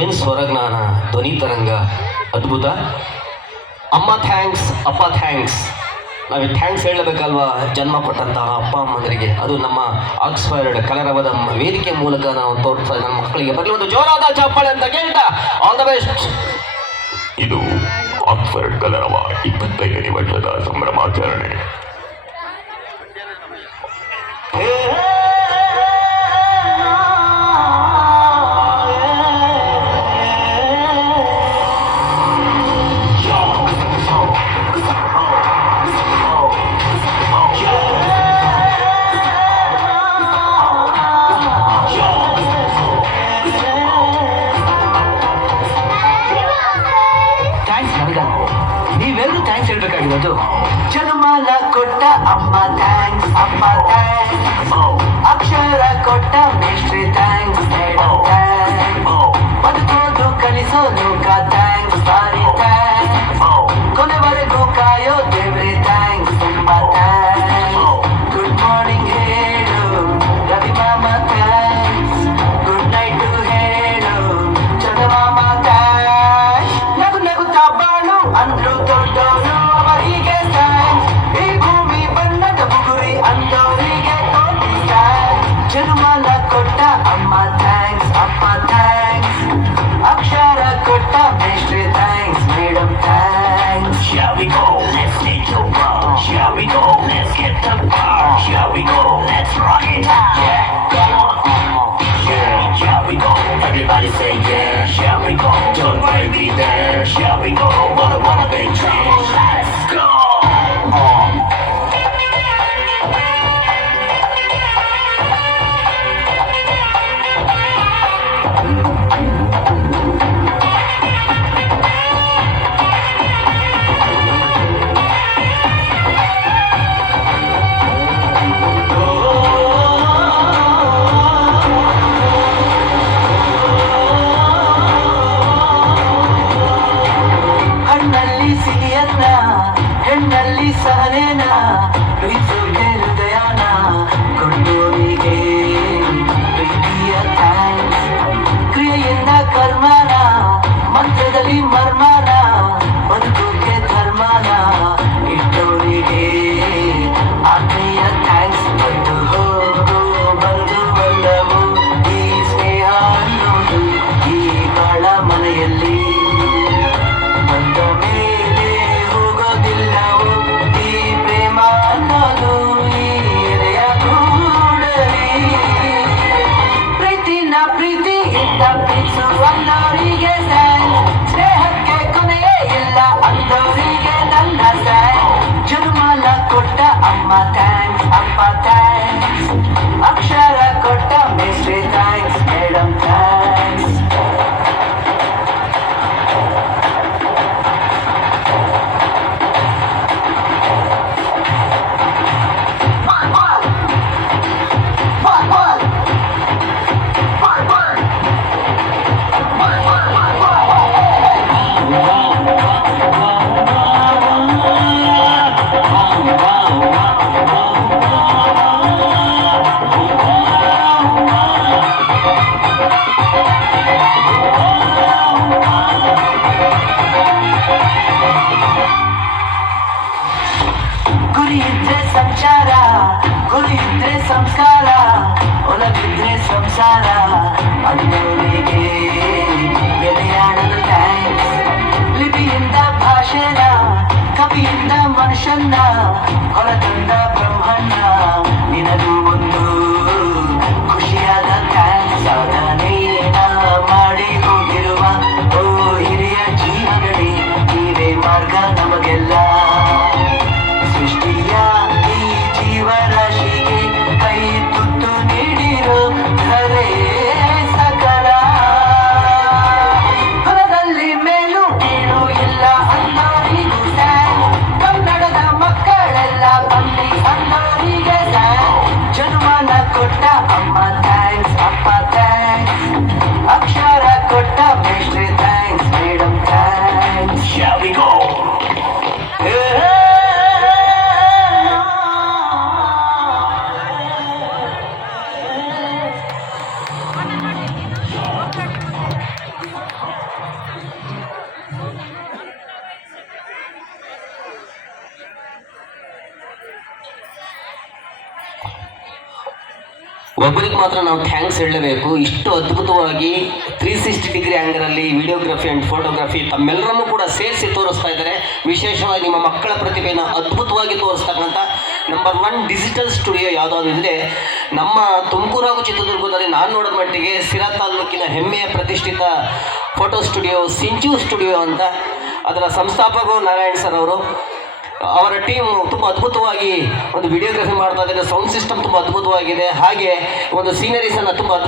ಏನು ಸ್ವರಜ್ಞಾನ, ಧ್ವನಿ ತರಂಗ, ಅದ್ಭುತ. ಅಮ್ಮ ಥ್ಯಾಂಕ್ಸ್, ಅಪ್ಪ ಥ್ಯಾಂಕ್ಸ್. ನಾವು ಥ್ಯಾಂಕ್ಸ್ ಹೇಳಬೇಕಲ್ವಾ ಜನ್ಮ ಕೊಟ್ಟಂತಹ ಅಪ್ಪ ಅಮ್ಮಂದರಿಗೆ. ಅದು ನಮ್ಮ ಆಕ್ಸ್ಫರ್ಡ್ ಕಲರವದ ವೇದಿಕೆ ಮೂಲಕ ನಾವು ತೋರಿಸ್ತಾ ನಮ್ಮ ಮಕ್ಕಳಿಗೆ ಬರಲಿ ಒಂದು ಜೋರಾದ ಚಪ್ಪಾಳೆ ಅಂತ ಕೇಳ್ತಾ ಆಲ್ ದ ಬೆಸ್ಟ್. ಇದು ಆಕ್ಸ್ಫರ್ಡ್ ಕಲರವ 25ನೇ ವರ್ಷದ ಸಂಭ್ರಮಾಚರಣೆ. ನೀವೆಲ್ಲರೂ ಥ್ಯಾಂಕ್ಸ್ ಹೇಳ್ಬೇಕಾಗಿರೋದು. ಜನ್ಮನ ಕೊಟ್ಟ ಅಮ್ಮ ಥ್ಯಾಂಕ್ಸ್, ಅಪ್ಪ ಥ್ಯಾಂಕ್ಸ್, ಅಕ್ಷರ ಕೊಟ್ಟ ಮೇಷ್ಟ್ರಿ ಥ್ಯಾಂಕ್ಸ್, ಮೇಡಮ್ ಥ್ಯಾಂಕ್ಸ್, ಬದುಕೋದು ಕಲಿಸೋ ಲೋಕ ಥ್ಯಾಂಕ್ಸ್, ಸಾರಿ ಥ್ಯಾಂಕ್ಸ್, ಕೊನೆವರೆಗೂ ಕಾಯೋ ದೇವ್ರೆ ಥ್ಯಾಂಕ್ಸ್, ತುಂಬಾ ಥ್ಯಾಂಕ್ಸ್. ಗುಡ್ ಮಾರ್ನಿಂಗ್ ಹೇಳು ರವಿ ಮಾಮ ಥ್ಯಾಂಕ್ಸ್, ಗುಡ್ ನೈಟ್ ಹೇಳು ಚಂದಮಾಮ ಥ್ಯಾಂಕ್ಸ್. ನಗು ನಗುತ್ತಾ ಬಾಳು ಅಂದ್ರು ದೊಡ್ಡವರು ಅವರಿಗೆ ಥ್ಯಾಂಕ್ಸ್, ಈ ಭೂಮಿ ಬಣ್ಣದ ಬುಗುರಿ ಅಂದವರಿಗೆ ಕೋಟಿ ಥ್ಯಾಂಕ್ಸ್. ಜನ್ಮನ ಕೊಟ್ಟ ಅಮ್ಮ ಥ್ಯಾಂಕ್ಸ್, ಅಪ್ಪ ಥ್ಯಾಂಕ್ಸ್, ಅಕ್ಷರ ಕೊಟ್ಟ ಮೇಷ್ಟ್ರಿ thanks, madam thanks. Shall we go? Let's take a walk. Shall we go? Let's get the bar. Shall we go? Let's rock it out. Yeah, come on. Yeah, shall we go? Everybody say yeah. Shall we go? Don't worry, be there. Shall we go? Wanna big change? Let's go. ಹಣ್ಣಲ್ಲಿ ಸಿಹಿಯನ್ನ, ಹೆಣ್ಣಲ್ಲಿ ಸಹನೇನ, ಪ್ರೀತಿಸೋಕೆ ಹೃದಯನ ಕೊಟ್ಟೋರಿಗೆ ಪ್ರೀತಿಯ thanks. ಕ್ರಿಯೆಯಿಂದ ಕರ್ಮನ, ಮಂತ್ರದಲ್ಲಿ ಮರ್ಮನ, ಬದುಕೋಕೆ ಧರ್ಮನ ಇಟ್ಟೋರಿಗೆ ಆತ್ಮೀಯ thanks. ಬಂದು ಹೋಗೋ ಬಂದು ಬಂದವು ಈ ಸ್ನೇಹ ಅನ್ನೋದು ಈ ಬಾಳ ಮನೆಯಲ್ಲಿ ಬಂದ ಮೇಲೆ ಹೋಗೋದಿಲ್ಲವು ಈ ಪ್ರೇಮ ಅನ್ನೋದು ಈ ಎದೆಯ ಗೂಡಲಿ. ಪ್ರೀತಿನ ಪ್ರೀತಿಯಿಂದ ಪ್ರೀತಿಸುವವರಿಗೆ ಥ್ಯಾಂಕ್ಸ್, ಸ್ನೇಹಕ್ಕೆ ಕೊನೆಯೇ ಇಲ್ಲ ಅಂದವರಿಗೆ ನನ್ನ ಥ್ಯಾಂಕ್ಸ್. ಜನ್ಮನ ಕೊಟ್ಟ ಅಮ್ಮ ಥ್ಯಾಂಕ್ಸ್, ಅಪ್ಪ ಥ್ಯಾಂಕ್ಸ್, ಅಕ್ಷರ ಕೊಟ್ಟ ಮೇಷ್ಟ್ರಿ ಥ್ಯಾಂಕ್ಸ್, ಮೇಡಮ್ ಥ್ಯಾಂಕ್ಸ್. ಗುರಿ ಇದ್ರೆ ಸಂಚಾರ, ಗುರಿ ಇದ್ರೆ ಸಂಸ್ಕಾರ, ಒಲವಿದ್ರೆ ಸಂಸಾರ ಅನ್ನೋರಿಗೆ ಎದೆಯಾಡಲು ಥ್ಯಾಂಕ್ಸ್. ಲಿಪಿಯಿಂದ ಭಾಷೆನ, ಕವಿಯಿಂದ ಮನುಷ್ಯನ್ನ ಹೊರತಂದ ಬ್ರಹ್ಮಣ್ಣ ನಿನಗೂ ಒಂದು ಖುಷಿಯಾದ ಥ್ಯಾಂಕ್ಸ್. ಸಾಧನೆಯ ಮಾಡಿ ಹೋಗಿರುವ ಓ ಹಿರಿಯ ಜೀವಗಳೇ, ನೀವೇ ಮಾರ್ಗ ನಮಗೆಲ್ಲ. ಸೃಷ್ಟಿಯ ಈ ಜೀವರಾಶಿಗೆ ಕೈ ತುತ್ತು ನೀಡಿರೋ ಧರೆ ಸಕಲ. ಹೊಲದಲ್ಲಿ ಮೇಲು ಕೀಳು ಇಲ್ಲ ಅನ್ನೋರಿಗೂ ಥ್ಯಾಂಕ್ಸ್, ಕನ್ನಡದ ಮಕ್ಕಳೆಲ್ಲ ಬನ್ನಿ ಅನ್ನೋರಿಗೆ ಥ್ಯಾಂಕ್ಸ್. ಜನ್ಮನ ಕೊಟ್ಟ ಅಮ್ಮ ಥ್ಯಾಂಕ್ಸ್, ಅಪ್ಪ ಥ್ಯಾಂಕ್ಸ್, ಅಕ್ಷರ ಕೊಟ್ಟ ಮೇಷ್ಟ್ರಿ thanks, madam thanks. Shall we go? ಒಬ್ಬರಿಗೆ ಮಾತ್ರ ನಾವು ಥ್ಯಾಂಕ್ಸ್ ಹೇಳಲೇಬೇಕು. ಇಷ್ಟು ಅದ್ಭುತವಾಗಿ 360 ಡಿಗ್ರಿ ಆ್ಯಂಗಲಲ್ಲಿ ವಿಡಿಯೋಗ್ರಫಿ ಆ್ಯಂಡ್ ಫೋಟೋಗ್ರಫಿ ತಮ್ಮೆಲ್ಲರನ್ನೂ ಕೂಡ ಸೇರಿಸಿ ತೋರಿಸ್ತಾ ಇದ್ದಾರೆ. ವಿಶೇಷವಾಗಿ ನಿಮ್ಮ ಮಕ್ಕಳ ಪ್ರತಿಭೆಯನ್ನು ಅದ್ಭುತವಾಗಿ ತೋರಿಸ್ತಕ್ಕಂಥ ನಂಬರ್ 1 ಡಿಜಿಟಲ್ ಸ್ಟುಡಿಯೋ ಯಾವುದಾದ್ರು ಇದ್ದರೆ ನಮ್ಮ ತುಮಕೂರು ಹಾಗೂ ಚಿತ್ರದುರ್ಗದಲ್ಲಿ ನಾನು ನೋಡಿದ ಮಟ್ಟಿಗೆ ಸಿರಾ ತಾಲೂಕಿನ ಹೆಮ್ಮೆಯ ಪ್ರತಿಷ್ಠಿತ ಫೋಟೋ ಸ್ಟುಡಿಯೋ ಸಿಂಚು ಸ್ಟುಡಿಯೋ ಅಂತ. ಅದರ ಸಂಸ್ಥಾಪಕರು ನಾರಾಯಣ್ ಸರ್ ಅವರು. ಅವರ ಟೀಮ್ ತುಂಬ ಅದ್ಭುತವಾಗಿ ಒಂದು ವಿಡಿಯೋಗ್ರಫಿ ಮಾಡ್ತಾ ಇದ್ದಾರೆ. ಸೌಂಡ್ ಸಿಸ್ಟಮ್ ತುಂಬ ಅದ್ಭುತವಾಗಿದೆ. ಹಾಗೆ ಒಂದು ಸೀನರೀಸನ್ನು ತುಂಬ ಅದ್ಭುತ